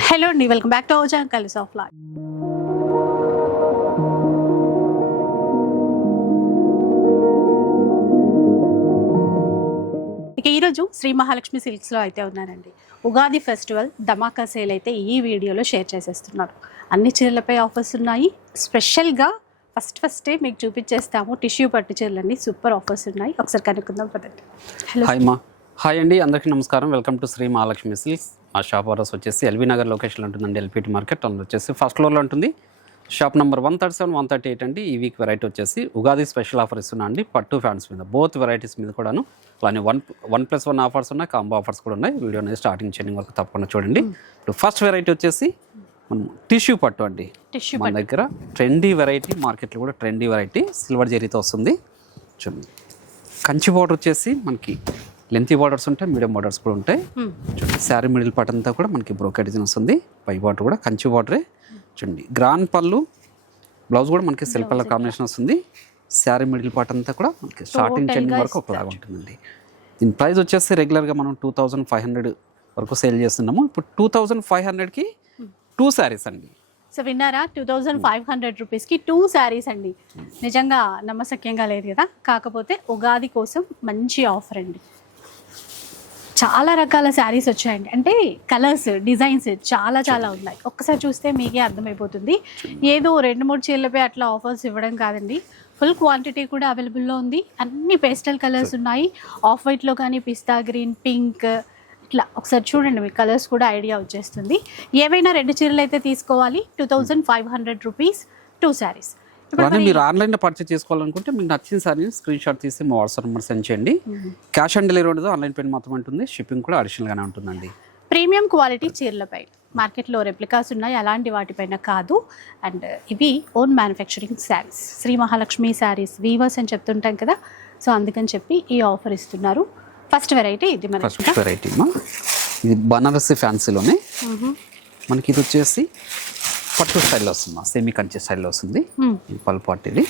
Hello అండి welcome back to our channel కలిసి of life ఇక ఈరోజు శ్రీ మహాలక్ష్మి సిల్క్స్లో అయితే ఉన్నారండి. ఉగాది ఫెస్టివల్ ధమాకా సేల్ అయితే ఈ వీడియోలో షేర్ చేసేస్తున్నారు. అన్ని చీరలపై ఆఫర్స్ ఉన్నాయి. స్పెషల్గా ఫస్ట్ ఫస్టే మీకు చూపించేస్తాము. టిష్యూ పట్టు చీరలన్నీ సూపర్ ఆఫర్స్ ఉన్నాయి. ఒకసారి కనుక్కుందాం పదండి. హలో హాయ్ మా హాయ్ అండి. అందరికీ నమస్కారం. Welcome to Shri Mahalakshmi silks. మా షాప్ అడ్రస్ వచ్చేసి ఎల్బీ నగర్ లొకేషన్లో ఉంటుందండి ఎల్పిటి మార్కెట్. అందులో వచ్చేసి ఫస్ట్ ఫ్లోర్లో ఉంటుంది. Shop number one thirty seven one thirty eight అండి. ఈ వీక్ వెరైటీ వచ్చేసి ఉగాది స్పెషల్ ఆఫర్ ఇస్తున్నా అండి. పట్టు ఫ్యాన్స్ మీద బోత్ వెరైటీస్ మీద కూడాను. అలానే one one plus one offers ఉన్నాయి కాంబో ఆఫర్స్ కూడా ఉన్నాయి. వీడియో అనేది స్టార్టింగ్ చెన్నింగ్ వరకు తప్పకుండా చూడండి. ఇప్పుడు ఫస్ట్ వెరైటీ వచ్చేసి మనం టిష్యూ పట్టు అండి. టిష్యూ మన దగ్గర ట్రెండీ వెరైటీ మార్కెట్లో కూడా ట్రెండీ వెరైటీ సిల్వర్ జరీతో వస్తుంది. చూడండి. కంచి బార్డర్ వచ్చేసి మనకి లెంతీ బార్డర్స్ ఉంటాయి మీడియం బార్డర్స్ కూడా ఉంటాయి. చూడండి శారీ మిడిల్ పార్ట్ అంతా కూడా మనకి బ్రోకెట్ డిజైన్ వస్తుంది. పై బార్డర్ కూడా కంచి బార్డరే చూడండి గ్రాండ్ పళ్ళు బ్లౌజ్ కూడా మనకి సెల్ఫ్ కలర్ కాంబినేషన్ వస్తుంది. శారీ మిడిల్ పార్ట్ అంతా కూడా మనకి స్టార్టింగ్ చెండింగ్ వరకు ఒకలాగా ఉంటుందండి దీని ప్రైస్ వచ్చేసి రెగ్యులర్గా మనం టూ థౌజండ్ ఫైవ్ హండ్రెడ్ వరకు సేల్ చేస్తున్నాము. ఇప్పుడు టూ థౌజండ్ ఫైవ్ హండ్రెడ్కి టూ శారీస్ అండి. సో విన్నారా? టూ థౌజండ్ ఫైవ్ హండ్రెడ్ రూపీస్కి టూ శారీస్ అండి. నిజంగా నమ్మశక్యంగా లేదు కదా? కాకపోతే ఉగాది కోసం మంచి ఆఫర్ అండి. చాలా రకాల శారీస్ వచ్చాయండి. అంటే కలర్స్ డిజైన్స్ చాలా చాలా ఉన్నాయి. ఒక్కసారి చూస్తే మీకే అర్థమైపోతుంది. ఏదో రెండు మూడు చీరలపై అట్లా ఆఫర్స్ ఇవ్వడం కాదండి. ఫుల్ క్వాంటిటీ కూడా అవైలబుల్లో ఉంది. అన్ని పేస్టల్ కలర్స్ ఉన్నాయి. ఆఫ్ వైట్లో కానీ పిస్తా గ్రీన్ పింక్ ఇట్లా. ఒకసారి చూడండి మీకు కలర్స్ కూడా ఐడియా వచ్చేస్తుంది. ఏవైనా రెండు చీరలు అయితే తీసుకోవాలి. Two thousand five hundred rupees two saris అలానే మీరు ఆన్లైన్లో పర్చేస్ చేసుకోవాలనుకుంటే మీకు నచ్చిన సారీని స్క్రీన్ షాట్ తీసి మా వాట్సాప్ నెంబర్ సెండ్ చేయండి. క్యాష్ ఆన్ డెలివరీ ఉండదు ఆన్లైన్ పేమెంట్ మాత్రం ఉంటుంది షిప్పింగ్ కూడా అడిషనల్గానే ఉంటుందండి. ప్రీమియం క్వాలిటీ చీరలపై మార్కెట్లో రెప్లికాస్ ఉన్నాయి అలాంటి వాటిపైన కాదు. అండ్ ఇవి own manufacturing saris Shri Mahalakshmi saris weavers అని చెప్తుంటాం కదా. సో అందుకని చెప్పి ఈ ఆఫర్ ఇస్తున్నారు. ఫస్ట్ వెరైటీ ఇది మన ఫస్ట్ వెరైటీ ఇది బనారసి ఫ్యాన్సీలోనే మనకి ఇది వచ్చేసి పట్టు స్టైల్లో వస్తుంది. సెమీ కంచి స్టైల్లో వస్తుంది. ఈ పల్ పాట్ ఇది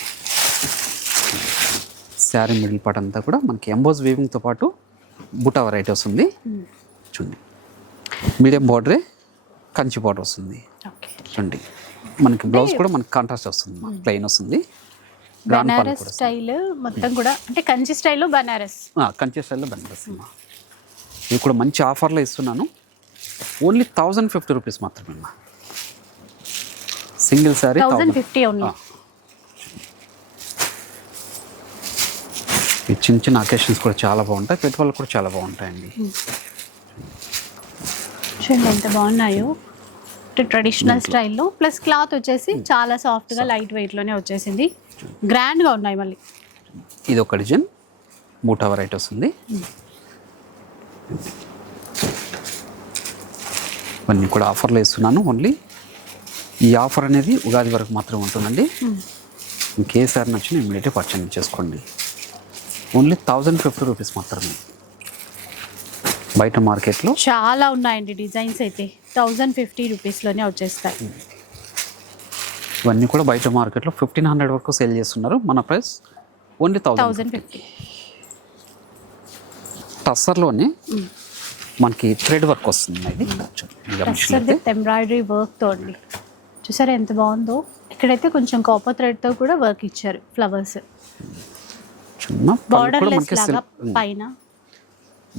శారీ మిడిల్ పార్ట్ అంతా కూడా మనకి ఎంబోజ్ వీవింగ్తో పాటు బుటా వెరైటీ వస్తుంది. చూడండి. మీడియం బార్డరే కంచి బార్డర్ వస్తుంది. ఓకే. చూడండి. మనకి బ్లౌజ్ కూడా మనకి కాంట్రాస్ట్ వస్తుంది. ప్లెయిన్ వస్తుంది. బనారస్ స్టైల్ మొత్తం కూడా అంటే కంచి స్టైల్లో బనారస్. కంచి స్టైల్లో బెనారస్ అమ్మా. ఇది కూడా మంచి ఆఫర్లో ఇస్తున్నాను. ఓన్లీ థౌజండ్ ఫిఫ్టీ రూపీస్ మాత్రమే అమ్మా సింగిల్ శారీ థౌజండ్ ఫిఫ్టీ ఈ చిన్న చిన్న అకేషన్స్ కూడా చాలా బాగుంటాయి. పెట్టుబడులు కూడా చాలా బాగుంటాయండి. చూడండి ఎంత బాగున్నాయో. ట్రెడిషనల్ స్టైల్లో. ప్లస్ క్లాత్ వచ్చేసి చాలా సాఫ్ట్గా లైట్ వెయిట్లోనే వచ్చేసింది. గ్రాండ్గా ఉన్నాయి మళ్ళీ. ఇది ఒక డిజైన్. మూటా వెరైటీ వస్తుంది. ఇవన్నీ కూడా ఆఫర్లో ఇస్తున్నాను. ఓన్లీ ఈ ఆఫర్ అనేది ఉగాది వరకు మాత్రమే ఉంటుందండి. ఇంకే సారి నచ్చిన ఇమీడియట్గా పర్చేజ్ చేసుకోండి. ఓన్లీ థౌజండ్ ఫిఫ్టీ రూపీస్ మాత్రమే. బయట మార్కెట్లో చాలా ఉన్నాయండి డిజైన్స్ అయితే. థౌజండ్ ఫిఫ్టీ రూపీస్లోనే వచ్చేస్తాయి. ఇవన్నీ కూడా బయట మార్కెట్లో ఫిఫ్టీన్ హండ్రెడ్ వరకు సేల్ చేస్తున్నారు. మన ప్రైస్ ఓన్లీ థౌజండ్ ఫిఫ్టీ టస్సర్లోనే మనకి థ్రెడ్ వర్క్ వస్తుంది ఇది ఎంబ్రాయిడరీ వర్క్తో అండి. చూసారా ఎంత బాగుందో? ఇక్కడైతే కొంచెం కాపర్ థ్రెడ్తో కూడా వర్క్ ఇచ్చారు ఫ్లవర్స్ లాగా సెల్ఫ్ పైన.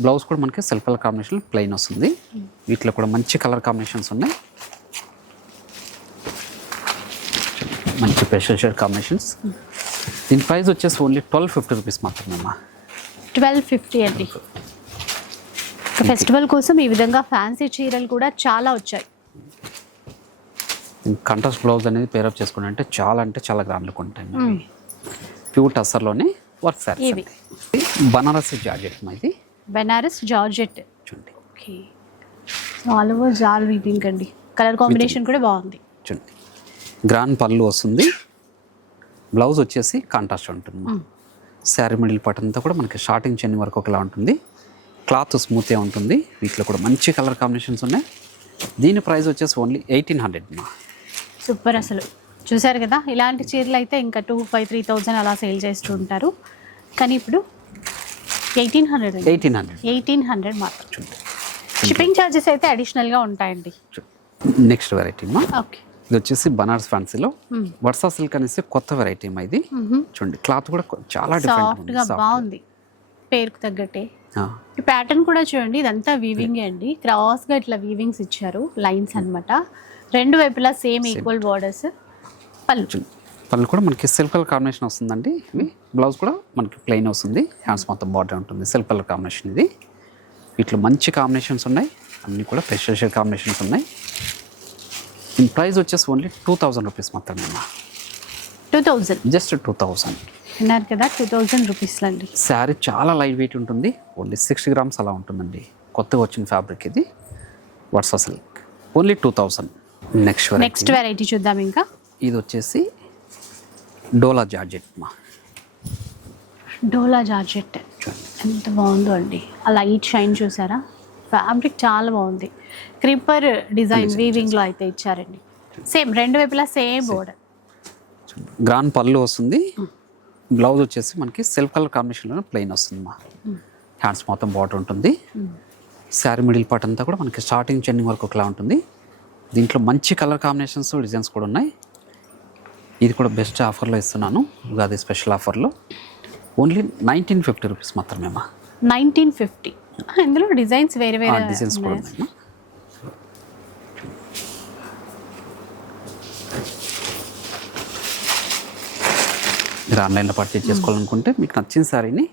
బ్లౌజ్ కూడా మనకి సెల్ఫ్ కలర్ కాంబినేషన్ ప్లెయిన్ వస్తుంది. వీటిలో కూడా మంచి కలర్ కాంబినేషన్స్ ఉన్నాయి. మంచి స్పెషల్ షేడ్ కాంబినేషన్స్ దీని ప్రైస్ వచ్చేసి ఓన్లీ ట్వెల్వ్ ఫిఫ్టీ రూపీస్ మాత్రమే అమ్మా. ట్వెల్వ్ ఫిఫ్టీ అండి. ఫెస్టివల్ కోసం ఈ విధంగా ఫ్యాన్సీ చీరలు కూడా చాలా వచ్చాయి. కంట్రాస్ట్ బ్లౌజ్ అనేది పేరప్ చేసుకుని అంటే చాలా అంటే చాలా గ్రాండ్ లుక్ ఉంటాయి ప్యూర్ టస్సర్లోనే వర్క్ సారీ ఇవి. బనారసి జార్జెట్ ఇది. బెనారస్ జార్జెట్. చూడండి. Okay. All over jaal weaving అండి కలర్ కాంబినేషన్ కూడా బాగుంది. చూడండి. గ్రాండ్ పళ్ళు వస్తుంది. బ్లౌజ్ వచ్చేసి కాంట్రాస్ట్ ఉంటుంది శారీ మిడిల్ పార్ట్ అంతా కూడా మనకి స్టార్టింగ్ చెన్ని వరకు ఒకలా ఉంటుంది. క్లాత్ స్మూత్గా ఉంటుంది. వీటిలో కూడా మంచి కలర్ కాంబినేషన్స్ ఉన్నాయి. దీని ప్రైస్ వచ్చేసి ఓన్లీ ఎయిటీన్ హండ్రెడ్ మా. సూపర్ అసలు. చూసారు కదా? ఇలాంటి చీరలు అయితే ఇంకా టూ ఫైవ్ త్రీ థౌజండ్ అలా సేల్ చేస్తూ ఉంటారు. కానీ ఇప్పుడు eighteen hundred eighteen hundred eighteen hundred మాత్రం. షిప్పింగ్ ఛార్జెస్ అయితే అడిషనల్గా ఉంటాయండి. నెక్స్ట్ వెరైటీ మా. ఓకే ఇది వచ్చేసి బనారస్ ఫ్యాన్సీలో వర్సా సిల్క్ అనేసి కొత్త వెరైటీ ఇది. చూడండి క్లాత్ కూడా చాలా సాఫ్ట్గా డిఫరెంట్ బాగుంది. పేరుకు తగ్గట్టే. ఈ ప్యాటర్న్ కూడా చూడండి ఇదంతా వీవింగ్ అండి. క్రాస్గా ఇట్లా వీవింగ్స్ ఇచ్చారు లైన్స్ అన్నమాట. రెండు వైపులా సేమ్ ఈక్వల్ బార్డర్స్ పళ్ళు. పళ్ళు. కూడా మనకి సెల్ఫ్ కలర్ కాంబినేషన్ వస్తుందండి. ఇవి బ్లౌజ్ కూడా మనకి ప్లెయిన్ వస్తుంది. హ్యాండ్స్ మొత్తం బార్డర్ ఉంటుంది. సెల్ఫ్ కలర్ కాంబినేషన్ ఇది. వీటిలో మంచి కాంబినేషన్స్ ఉన్నాయి. అన్నీ కూడా స్పెషల్ షేడ్ కాంబినేషన్స్ ఉన్నాయి. దీని ప్రైస్ వచ్చేసి ఓన్లీ టూ థౌజండ్ రూపీస్ మాత్రమే two thousand just two thousand విన్నారు కదా టూ థౌజండ్ రూపీస్ అండి శారీ చాలా లైట్ వెయిట్ ఉంటుంది. ఓన్లీ సిక్స్టీ గ్రామ్స్ అలా ఉంటుందండి. కొత్తగా వచ్చిన ఫ్యాబ్రిక్ ఇది. Versa silk only two thousand next next variety చూద్దాం ఇంకా. ఇది వచ్చేసి డోలా జార్జెట్ మా. డోలా జార్జెట్ ఎంత బాగుందో అండి. ఆ లైట్ షైన్ చూసారా? ఫ్యాబ్రిక్ చాలా బాగుంది. క్రిప్పర్ డిజైన్ వీవింగ్లో అయితే ఇచ్చారండి. సేమ్ రెండు వైపులా సేమ్ బోర్డర్ గ్రాండ్ పళ్ళు వస్తుంది. బ్లౌజ్ వచ్చేసి మనకి సెల్ఫ్ కలర్ కాంబినేషన్లో ప్లెయిన్ వస్తుంది మా. హ్యాండ్స్ మొత్తం బాటర్ ఉంటుంది. శారీ మిడిల్ పార్ట్ అంతా కూడా మనకి స్టార్టింగ్ చెండింగ్ వరకు ఒకలా ఉంటుంది. దీంట్లో మంచి కలర్ కాంబినేషన్స్ డిజైన్స్ కూడా ఉన్నాయి. ఇది కూడా బెస్ట్ ఆఫర్లో ఇస్తున్నాను. ఉగాది స్పెషల్ ఆఫర్లో. ఓన్లీ నైన్టీన్ ఫిఫ్టీ రూపీస్ మాత్రమే మా నైన్టీన్ ఫిఫ్టీ. ఇందులో డిజైన్స్ వేరే వేరే డిజైన్స్ కూడా ఉన్నాయి. మీరు ఆన్లైన్లో పర్చేజ్ చేసుకోవాలనుకుంటే మీకు నచ్చిన శారీని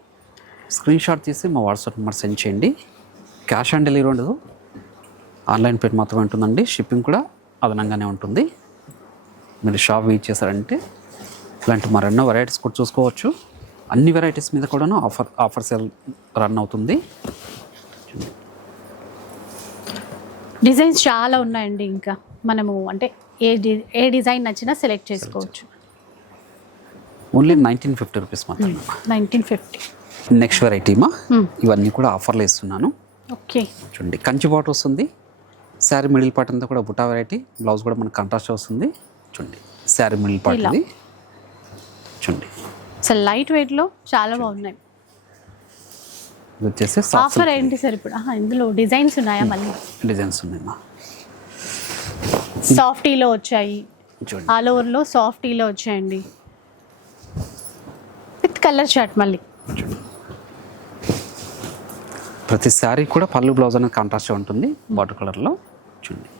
స్క్రీన్ షాట్ తీసి మా వాట్సాప్ నెంబర్ సెండ్ చేయండి. క్యాష్ ఆన్ డెలివరీ ఉండదు. ఆన్లైన్ పేమెంట్ మాత్రమే ఉంటుందండి. షిప్పింగ్ కూడా అదనంగానే ఉంటుంది. మీరు షాప్ విజిట్ చేశారంటే ఇలాంటి మరెన్నో వెరైటీస్ కూడా చూసుకోవచ్చు. అన్ని వెరైటీస్ మీద కూడాను ఆఫర్ ఆఫర్ సేల్ రన్ అవుతుంది. డిజైన్స్ చాలా ఉన్నాయండి ఇంకా. మనము అంటే ఏ డి ఏ డిజైన్ నచ్చినా సెలెక్ట్ చేసుకోవచ్చు. ఓన్లీ నైన్టీన్ ఫిఫ్టీ రూపీస్ మాత్రమే. Nineteen fifty. నెక్స్ట్ వెరైటీ మా. ఇవన్నీ కూడా ఆఫర్లో ఇస్తున్నాను. ఓకే. చూడండి కంచి బాట్ వస్తుంది. శారీ మిడిల్ పార్ట్ అంతా కూడా బుటా వెరైటీ బ్లౌజ్ కూడా మనకు కాంట్రాస్ట్ వస్తుంది. చూడండి శారీ మిడిల్ పార్ట్. ఇది. చూడండి. అసలు లైట్ వెయిట్లో చాలా బాగున్నాయి. వచ్చేసి ఆఫర్ ఏంటి సార్ ఇప్పుడు? ఇందులో డిజైన్స్ ఉన్నాయా మళ్ళీ? డిజైన్స్ ఉన్నాయి మా. సాఫ్టీలో వచ్చాయి. ఆల్ ఓవర్లో సాఫ్టీలో వచ్చాయండి. విత్ కలర్ షర్ట్ మళ్ళీ. ప్రతి శారీ కూడా పళ్ళు బ్లౌజ్ అనేది కాంట్రాస్ట్ ఉంటుంది వాటర్ కలర్లో చూడండి.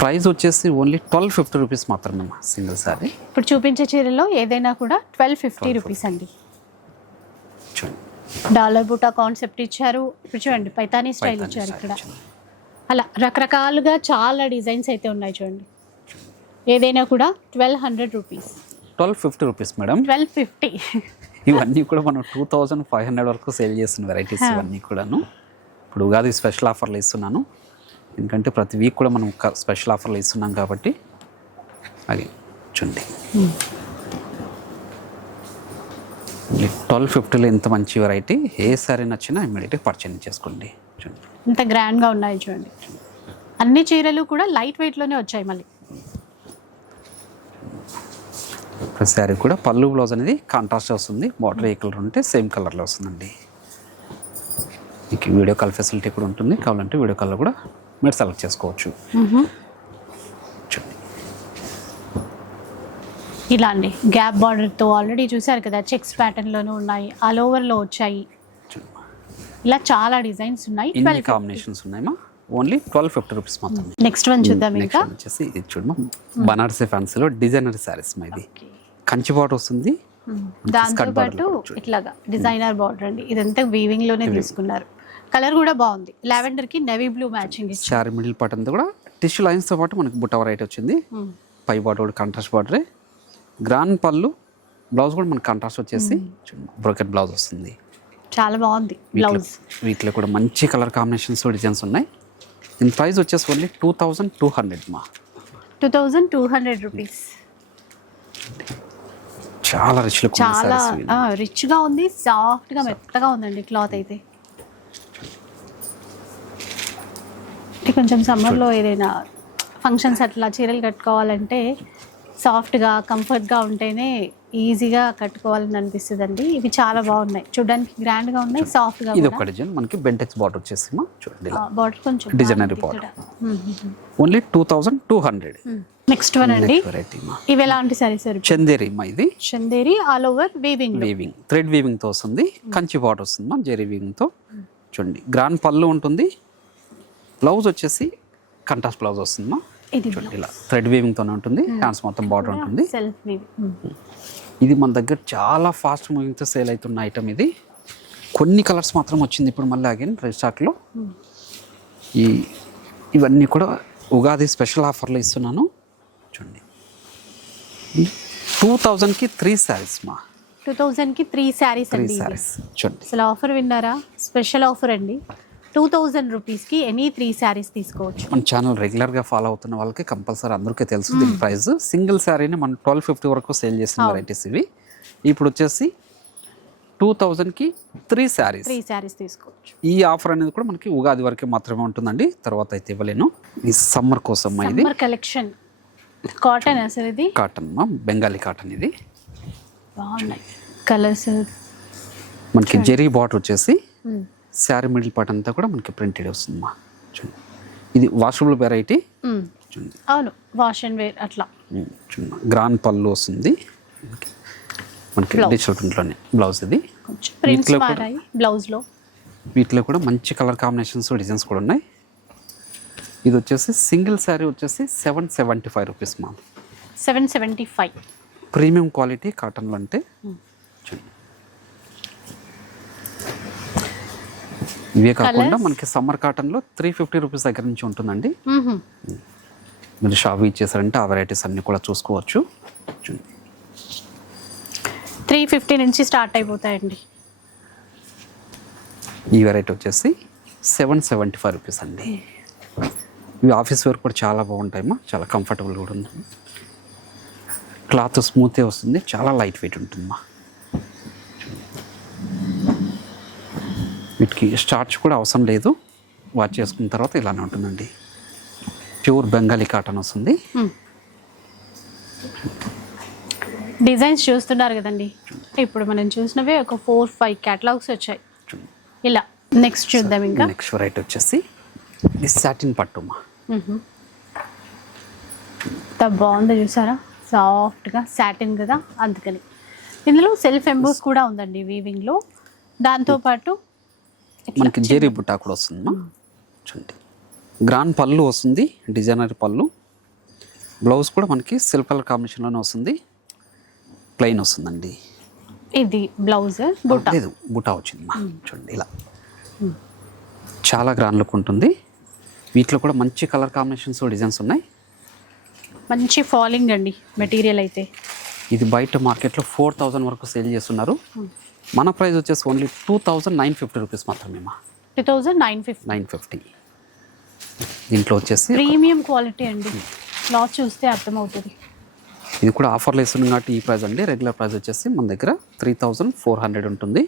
ప్రైస్ వచ్చేసి ఓన్లీ ట్వెల్వ్ ఫిఫ్టీ రూపీస్ మాత్రమే సింగిల్ శారీ ఇప్పుడు చూపించే చీరలో ఏదైనా కూడా ట్వెల్వ్ ఫిఫ్టీ రూపీస్ అండి. డాలర్ బూటా కాన్సెప్ట్ ఇచ్చారు. ఇప్పుడు చూడండి పైతానీ స్టైల్ ఇచ్చారు ఇక్కడ. అలా రకరకాలుగా చాలా డిజైన్స్ అయితే ఉన్నాయి చూడండి. ఏదైనా కూడా twelve hundred rupees. Twelve fifty rupees madam. Twelve fifty. ఇవన్నీ కూడా మనం టూ థౌజండ్ ఫైవ్ హండ్రెడ్ వరకు సేల్ చేస్తున్న వెరైటీస్ ఇవన్నీ కూడాను. ఇప్పుడు ఉగాది స్పెషల్ ఆఫర్లు ఇస్తున్నాను. ఎందుకంటే ప్రతి వీక్ కూడా మనం ఒక స్పెషల్ ఆఫర్లు ఇస్తున్నాం కాబట్టి అది చూడండి. ట్వెల్వ్ ఫిఫ్టీలో ఇంత మంచి వెరైటీ ఏ సారీ నచ్చినా ఇమ్మీడియట్గా పర్చేజ్ చేసుకోండి. చూడండి. ఇంత గ్రాండ్గా ఉన్నాయి చూడండి. అన్ని చీరలు కూడా లైట్ వెయిట్లోనే వచ్చాయి మళ్ళీ. శారీ కూడా పళ్ళు బ్లౌజ్ అనేది కాంట్రాస్ట్ వస్తుంది. బార్డర్ ఏ కలర్ ఉంటే సేమ్ కలర్లో వస్తుందండి. మీకు వీడియో కాల్ ఫెసిలిటీ కూడా ఉంటుంది. కావాలంటే వీడియో కాల్లో కూడా మీరు సెలెక్ట్ చేసుకోవచ్చు. ఇలా అండి. గ్యాప్ బార్డర్తో ఆల్రెడీ చూసారు కదా చెక్స్ ప్యాటర్న్లోనూ ఉన్నాయి. ఆల్ ఓవర్లో వచ్చాయి. ఇలా చాలా డిజైన్స్ ఉన్నాయి. కాంబినేషన్స్ ఉన్నాయమ్మా? ఓన్లీ ట్వెల్వ్ ఫిఫ్టీ రూపీస్ మాత్రమే. నెక్స్ట్ వన్ చూద్దాం నెక్స్ట్ ఇంకా. వచ్చేసి ఇది చూడమా? బనారసీ ఫ్యాన్సీలో డిజైనర్ శారీస్ మా ఇది. కంచి బాట్ వస్తుంది. దాంతో స్కర్ట్ పాటు border కూడా ఇట్లాగా డిజైనర్ బార్డర్ అండి. ఇదంతా వీవింగ్లోనే తీసుకున్నారు. కలర్ కూడా బాగుంది. లావెండర్కి navy blue matching sari middle part అంతా కూడా టిష్యూ లైన్స్తో పాటు మనకి బుట్ట వెరైటీ వచ్చింది. పై బార్డర్ కూడా కాంట్రాస్ట్ బార్డరే గ్రాండ్ పళ్ళు బ్లౌజ్ కూడా మనకి కాంట్రాస్ట్ వచ్చేసి బ్రోకెట్ బ్లౌజ్ వస్తుంది. చాలా బాగుంది బ్లౌజ్ వీటిలో కూడా మంచి కలర్ కాంబినేషన్స్ డిజైన్స్ ఉన్నాయి. దీని ప్రైస్ వచ్చేసి only two thousand two hundred మా. Two thousand two hundred rupees చాలా రిచ్ లుక్ చాలా రిచ్గా ఉంది సాఫ్ట్గా మెత్తగా ఉందండి క్లాత్ అయితే. కొంచెం summer లో ఏదైనా ఫంక్షన్స్ అట్లా చీరలు కట్టుకోవాలంటే సాఫ్ట్గా కంఫర్ట్గా ఉంటేనే ఈజీగా కట్టుకోవాలని అనిపిస్తుంది అండి ఇవి చాలా బాగున్నాయి. చూడడానికి గ్రాండ్గా ఉన్నాయి సాఫ్ట్గా ఇది ఒక డిజైన్ మనకి బెంటెక్స్ బార్డర్ వచ్చేసి చూడండి బార్డర్ కొంచెం border. Only two thousand two hundred. Next one అండి. ఇవి ఎలాంటి సారీస్ సార్ చందేరి మా ఇది. Chanderi all over weaving weaving thread వీవింగ్తో వస్తుంది. కంచి బార్డర్ వస్తుంది మా జెరీ వీవింగ్తో. చూడండి. గ్రాండ్ పళ్ళు ఉంటుంది. బ్లౌజ్ వచ్చేసి కంట్రాస్ట్ బ్లౌజ్ వస్తుంది మా. చూడండి ఇలా థ్రెడ్ వీవింగ్ తోనే ఉంటుంది హ్యాండ్స్ మొత్తం బార్డర్ ఉంటుంది. సెల్ఫ్ వీవింగ్ ఇది మన దగ్గర చాలా ఫాస్ట్ మూవింగ్తో సేల్ అవుతున్న ఐటమ్ ఇది. కొన్ని కలర్స్ మాత్రం వచ్చింది ఇప్పుడు మళ్ళీ అగైన్లో. ఈ ఇవన్నీ కూడా ఉగాది స్పెషల్ ఆఫర్లో ఇస్తున్నాను. చూడండి. టూ థౌజండ్కి త్రీ శారీస్ మా. టూ థౌజండ్కి త్రీ శారీస్ త్రీ. శారీస్ చూడండి. అసలు ఆఫర్ విన్నారా? స్పెషల్ ఆఫర్ అండి. టూ థౌజండ్ రూపీస్కి ఎనీ త్రీ శారీస్ తీసుకోవచ్చు. మన ఛానల్ రెగ్యులర్గా ఫాలో అవుతున్న వాళ్ళకి కంపల్సరీ అందరికీ తెలుసు దీని ప్రైస్ సింగిల్ శారీని మనం ట్వెల్వ్ ఫిఫ్టీ వరకు సేల్ చేసిన వెరైటీస్ ఇవి. ఇప్పుడు వచ్చేసి టూ థౌజండ్కి త్రీ శారీస్ త్రీ శారీస్ తీసుకోవచ్చు. ఈ ఆఫర్ అనేది కూడా మనకి ఉగాది వరకే మాత్రమే ఉంటుందండి. తర్వాత అయితే ఇవ్వలేను. ఇది సమ్మర్ కోసం ఇది. కలెక్షన్ కాటన్ అసలు ఇది? కాటన్ మా బెంగాలీ కాటన్ ఇది. బాగున్నాయి. కలర్స్ మనకి జెరీ బార్డర్ వచ్చేసి శారీ మిడిల్ పార్ట్ అంతా కూడా మనకి ప్రింటెడ్ వస్తుంది మా చూడండి ఇది వాషబుల్ వెరైటీ చూడండి అవును వాష్ అండ్ వేర్ అట్లా. చూడండి గ్రాండ్ పళ్ళు వస్తుంది. మనకి ప్రింట్లోనే బ్లౌజ్ ఇది. వీటిలో బ్లౌజ్లో వీటిలో కూడా మంచి కలర్ కాంబినేషన్స్ డిజైన్స్ కూడా ఉన్నాయి. ఇది వచ్చేసి సింగిల్ శారీ వచ్చేసి సెవెన్ సెవెంటీ ఫైవ్ రూపీస్ మా seven seventy five premium quality కాటన్లో అంటే చూడండి ఇవే కాకుండా? మనకి సమ్మర్ కాటన్లో త్రీ ఫిఫ్టీ రూపీస్ దగ్గర నుంచి ఉంటుందండి. మీరు షాప్ ఇచ్చేసారంటే ఆ వెరైటీస్ అన్నీ కూడా చూసుకోవచ్చు. త్రీ ఫిఫ్టీ నుంచి స్టార్ట్ అయిపోతాయండి. ఈ వెరైటీ వచ్చేసి సెవెన్ సెవెంటీ ఫైవ్ రూపీస్ అండి. ఇవి ఆఫీస్ వేర్ కూడా చాలా బాగుంటాయమ్మా. చాలా కంఫర్టబుల్ కూడా ఉంది. క్లాత్ స్మూతే వస్తుంది. చాలా లైట్ వెయిట్ ఉంటుందమ్మా. వీటికి స్టార్చ్ కూడా అవసరం లేదు. వాచ్ చేసుకున్న తర్వాత ఇలానే ఉంటుందండి. ప్యూర్ బెంగాలీ కాటన్ వస్తుంది. డిజైన్స్ చూస్తున్నారు కదండి. ఇప్పుడు మనం చూసినవే ఒక ఫోర్ ఫైవ్ క్యాటలాగ్స్ వచ్చాయి. ఇలా నెక్స్ట్ చూద్దాం ఇంకా. నెక్స్ట్ వెరైటీ వచ్చేసి ఇది సాటిన్ పట్టుమా. ఎంత బాగుందో చూసారా? సాఫ్ట్గా సాటిన్ కదా అందుకని. ఇందులో సెల్ఫ్ ఎంబోస్ కూడా ఉందండి వీవింగ్లో దాంతోపాటు మనకి జేరీ బుట్టా కూడా వస్తుందమ్మా. చూడండి. గ్రాండ్ పళ్ళు వస్తుంది డిజైనర్ పళ్ళు. బ్లౌజ్ కూడా మనకి సిల్క్ కలర్ కాంబినేషన్లోనే వస్తుంది. ప్లెయిన్ వస్తుందండి. ఇది బ్లౌజ్ బుట్ట? లేదు బుటా వచ్చిందమ్మా. చూడండి ఇలా. చాలా గ్రాండ్ లుక్ ఉంటుంది. వీటిలో కూడా మంచి కలర్ కాంబినేషన్స్ డిజైన్స్ ఉన్నాయి. మంచి ఫాలింగ్ అండి మెటీరియల్ అయితే. ఇది బయట మార్కెట్లో ఫోర్ థౌజండ్ వరకు సేల్ చేస్తున్నారు. మన ప్రైస్ వచ్చేసి only two thousand nine fifty rupees మాత్రమేమా two thousand nine fifty. Nine fifty. దీంట్లో వచ్చేసి ప్రీమియం క్వాలిటీ అండి. క్లాత్ చూస్తే అర్థమవుతుంది. ఇది కూడా ఆఫర్లు ఇస్తున్నాం కాబట్టి ఈ ప్రైస్ అండి. రెగ్యులర్ ప్రైస్ వచ్చేసి మన దగ్గర త్రీ థౌజండ్ ఫోర్ హండ్రెడ్ ఉంటుంది.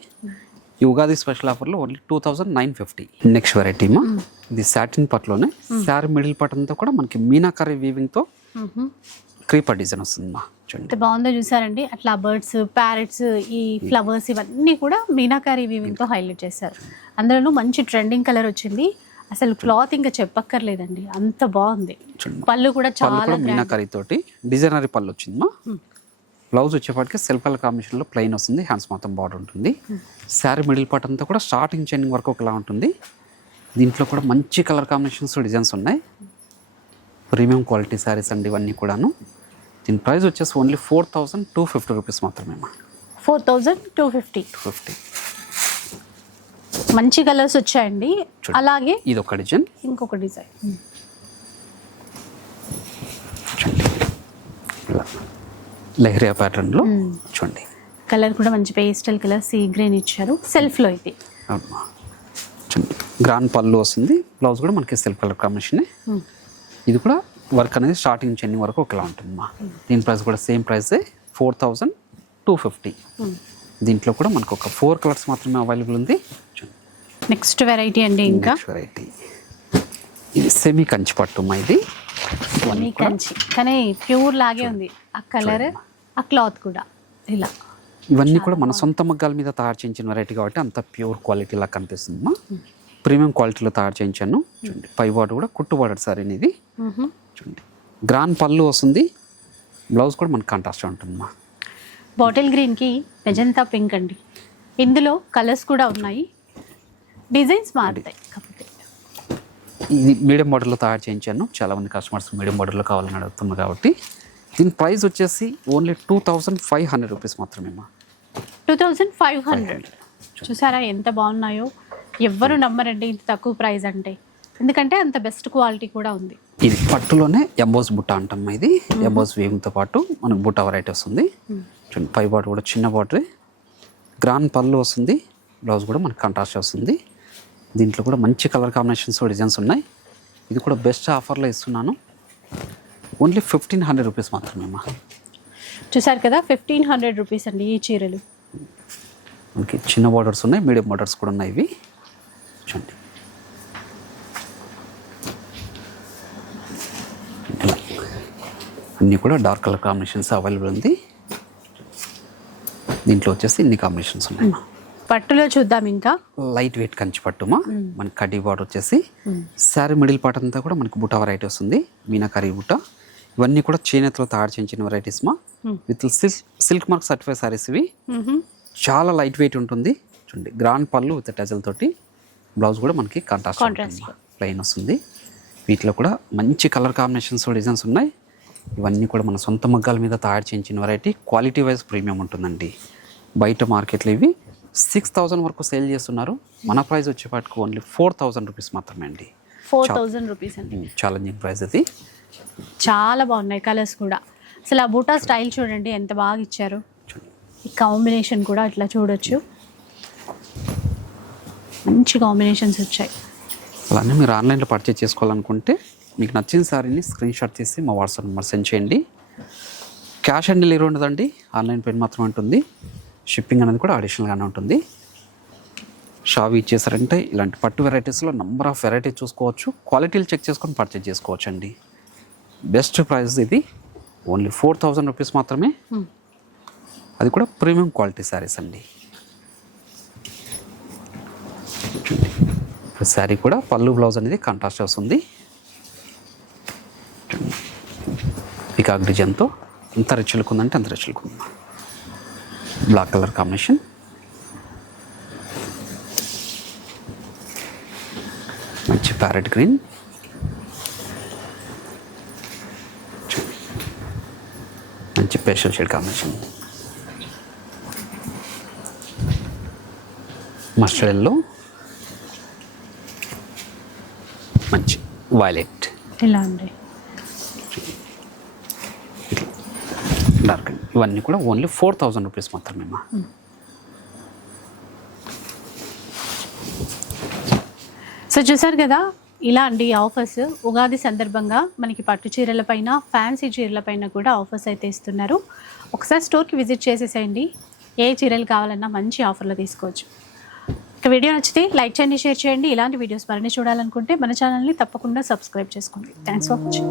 ఈ ఉగాది స్పెషల్ ఆఫర్లో only two thousand nine fifty. Next variety మా ఇది సాటిన్ పట్లోనే శారీ మిడిల్ పట్ అంతా కూడా మనకి మీనాకరీ వీవింగ్తో. క్రీపర్ డిజైన్ వస్తుంది మా చూడండి బాగుందో చూసారండి. అట్లా బర్డ్స్ ప్యారెట్స్ ఈ ఫ్లవర్స్ ఇవన్నీ కూడా మీనాకారి వీవింగ్తో హైలైట్ చేశారు. అందులోనూ మంచి ట్రెండింగ్ కలర్ వచ్చింది. అసలు క్లాత్ ఇంకా చెప్పక్కర్లేదండి. అంత బాగుంది. పళ్ళు కూడా చాలా. మీనాకరీ తోటి డిజైనరీ పళ్ళు వచ్చింది మా బ్లౌజ్ వచ్చేపాటికి సెల్ఫ్ కలర్ కాంబినేషన్లో ప్లెయిన్ వస్తుంది హ్యాండ్స్ మొత్తం బార్డర్ ఉంటుంది. శారీ మిడిల్ పార్ట్ అంతా కూడా స్టార్టింగ్ చెండింగ్ వరకు ఒకలా ఉంటుంది. దీంట్లో కూడా మంచి కలర్ కాంబినేషన్స్ డిజైన్స్ ఉన్నాయి. ప్రీమియం క్వాలిటీ శారీస్ అండి ఇవన్నీ కూడాను. దీని ప్రైస్ వచ్చేసి only four thousand two fifty rupees మాత్రమే four thousand two fifty. Two fifty. మంచి కలర్స్ వచ్చాయండి. అలాగే ఇది ఒక డిజైన్. ఇంకొక డిజైన్. లెహరియా ప్యాటర్న్లో చూడండి. కలర్ కూడా మంచి పేస్టల్ కలర్ సీ గ్రీన్ ఇచ్చారు. సెల్ఫ్లో ఇది. గ్రాండ్ పళ్ళు వస్తుంది. బ్లౌజ్ కూడా మనకి సెల్ఫ్ కలర్ కాంబినేషనే. ఇది కూడా వర్క్ అనేది స్టార్టింగ్ నుంచి ఎండింగ్ వరకు ఒకలా ఉంటుందమ్మా దీని ప్రైస్ కూడా సేమ్ ప్రైసే ఫోర్ థౌజండ్ టూ ఫిఫ్టీ. దీంట్లో కూడా మనకు ఒక ఫోర్ కలర్స్ మాత్రమే అవైలబుల్ ఉంది. నెక్స్ట్ వెరైటీ అండి ఇంకా? వెరైటీ ఇది సెమీ కంచి పట్టు అమ్మా ఇది. కంచి. కానీ ప్యూర్ లాగే ఉంది. ఆ కలర్ ఆ క్లాత్ కూడా. ఇలా. ఇవన్నీ కూడా మన సొంత మగ్గాల మీద తయారు చేయించిన వెరైటీ కాబట్టి అంత ప్యూర్ క్వాలిటీ లా కనిపిస్తుంది మా. ప్రీమియం క్వాలిటీలో తయారు చేయించాను. చూడండి పై బార్డర్ కూడా కుట్టు బార్డర్ సార్ ఇది. మ్హూ. చూడండి గ్రాన్ పళ్ళు వస్తుంది. బ్లౌజ్ కూడా మనకి కాంట్రాస్ట్ ఉంటుంది మా బాటిల్ గ్రీన్కి మెజంతా పింక్ అండి. ఇందులో కలర్స్ కూడా ఉన్నాయి. డిజైన్స్ మారుతాయి కాకపోతే. ఇది మీడియం బార్డర్లో తయారు చేయించాను. చాలా మంది కస్టమర్స్ మీడియం బార్డర్లో కావాలని అడుగుతున్నారు కాబట్టి. దీని ప్రైస్ వచ్చేసి only two thousand five hundred rupees మాత్రమే మా టూ థౌజండ్ ఫైవ్ హండ్రెడ్. చూసారా ఎంత బాగున్నాయో. ఎవ్వరు నమ్మరండి ఇంత తక్కువ ప్రైస్ అంటే. ఎందుకంటే అంత బెస్ట్ క్వాలిటీ కూడా ఉంది. ఇది పట్టులోనే ఎంబోస్ బుట్ట అంటాం ఇది. ఎంబోస్ వేవ్తో పాటు మనకు బుట్ట వెరైటీ వస్తుంది. చూడండి పై బార్డర్ కూడా చిన్న బార్డర్. గ్రాన్ పళ్ళు వస్తుంది. బ్లౌజ్ కూడా మనకి కాంట్రాస్ట్ వస్తుంది. దీంట్లో కూడా మంచి కలర్ కాంబినేషన్స్ డిజైన్స్ ఉన్నాయి. ఇది కూడా బెస్ట్ ఆఫర్లో ఇస్తున్నాను. ఓన్లీ ఫిఫ్టీన్ హండ్రెడ్ రూపీస్ మాత్రమే అమ్మా. చూసారు కదా ఫిఫ్టీన్ హండ్రెడ్ రూపీస్ అండి ఈ చీరలు. మనకి చిన్న బార్డర్స్ ఉన్నాయి మీడియం బార్డర్స్ కూడా ఉన్నాయి ఇవి. చూడండి. అన్నీ కూడా డార్క్ కలర్ కాంబినేషన్స్ అవైలబుల్ ఉంది. దీంట్లో వచ్చేసి ఇన్ని కాంబినేషన్స్ ఉన్నాయి. పట్టులో చూద్దాం ఇంకా. లైట్ వెయిట్ కంచి పట్టుమా? మనకి కడ్డీ బార్డర్ వచ్చేసి. శారీ మిడిల్ పార్ట్ అంతా కూడా మనకి బుట్ట వెరైటీ వస్తుంది. మీనాకరీ బుట్ట ఇవన్నీ కూడా చేనేతలో తయారు చేయించిన వెరైటీస్ మా. With silk silk mark certified saris ఇవి. చాలా లైట్ వెయిట్ ఉంటుంది. చూడండి గ్రాండ్ పళ్ళు విత్ టజల్ తోటి బ్లౌజ్ కూడా మనకి కాంట్రాస్ట్. ప్లెయిన్ వస్తుంది. వీటిలో కూడా మంచి కలర్ కాంబినేషన్స్ డిజైన్స్ ఉన్నాయి. ఇవన్నీ కూడా మన సొంత మగ్గాల మీద తయారు చేయించిన వెరైటీ క్వాలిటీ వైజ్ ప్రీమియం ఉంటుందండి. బయట మార్కెట్లో ఇవి సిక్స్ థౌజండ్ వరకు సేల్ చేస్తున్నారు. మన ప్రైస్ వచ్చేపాటికి ఓన్లీ ఫోర్ థౌజండ్ రూపీస్ మాత్రమే అండి. ఫోర్ థౌజండ్ రూపీస్ అండి. ఛాలెంజింగ్ ప్రైస్ అది చాలా బాగున్నాయి కలర్స్ కూడా. అసలు ఆ బూటా స్టైల్ చూడండి ఎంత బాగా ఇచ్చారు. ఈ కాంబినేషన్ కూడా ఇట్లా చూడొచ్చు. మంచి కాంబినేషన్స్ వచ్చాయి. అలానే మీరు ఆన్లైన్లో పర్చేజ్ చేసుకోవాలనుకుంటే మీకు నచ్చిన సారీని స్క్రీన్ షాట్ తీసి మా వాట్సాప్ నెంబర్ సెండ్ చేయండి. క్యాష్ ఆన్ డెలివరీ ఉండదండి. ఆన్లైన్ పేమెంట్ మాత్రమే ఉంటుంది. షిప్పింగ్ అనేది కూడా అడిషనల్గానే ఉంటుంది. షాప్ ఇచ్చేసారంటే ఇలాంటి పట్టు వెరైటీస్లో నంబర్ ఆఫ్ వెరైటీస్ చూసుకోవచ్చు. క్వాలిటీలు చెక్ చేసుకొని పర్చేజ్ చేసుకోవచ్చు అండి బెస్ట్ ప్రైస్ ఇది. ఓన్లీ ఫోర్ థౌజండ్ రూపీస్ మాత్రమే. Hmm. అది కూడా ప్రీమియం క్వాలిటీ శారీస్ అండి. శారీ కూడా పళ్ళు బ్లౌజ్ అనేది కాంట్రాస్ట్ వస్తుంది. పికాక్ డిజైన్తో ఎంత రిచ్లకు అంత రిచ్లకు బ్లాక్ కలర్ కాంబినేషన్ మంచి ప్యారెట్ గ్రీన్ మంచి special shade combination mustard yellow మంచి వైలెట్ ఎలా అండి డార్క్ ఇవన్నీ కూడా ఓన్లీ ఫోర్ థౌజండ్ రూపీస్ మాత్రమే మా సో చూసారు కదా ఇలా అండి ఆఫర్స్ ఉగాది సందర్భంగా మనకి పట్టు చీరల పైన ఫ్యాన్సీ చీరల పైన కూడా ఆఫర్స్ అయితే ఇస్తున్నారు. ఒకసారి స్టోర్కి విజిట్ చేసేసేయండి. ఏ చీరలు కావాలన్నా మంచి ఆఫర్లు తీసుకోవచ్చు. ఇక వీడియో నచ్చితే లైక్ చేయండి షేర్ చేయండి. ఇలాంటి వీడియోస్ మరిన్ని చూడాలనుకుంటే మన ఛానల్ని తప్పకుండా సబ్స్క్రైబ్ చేసుకోండి. Thanks for watching.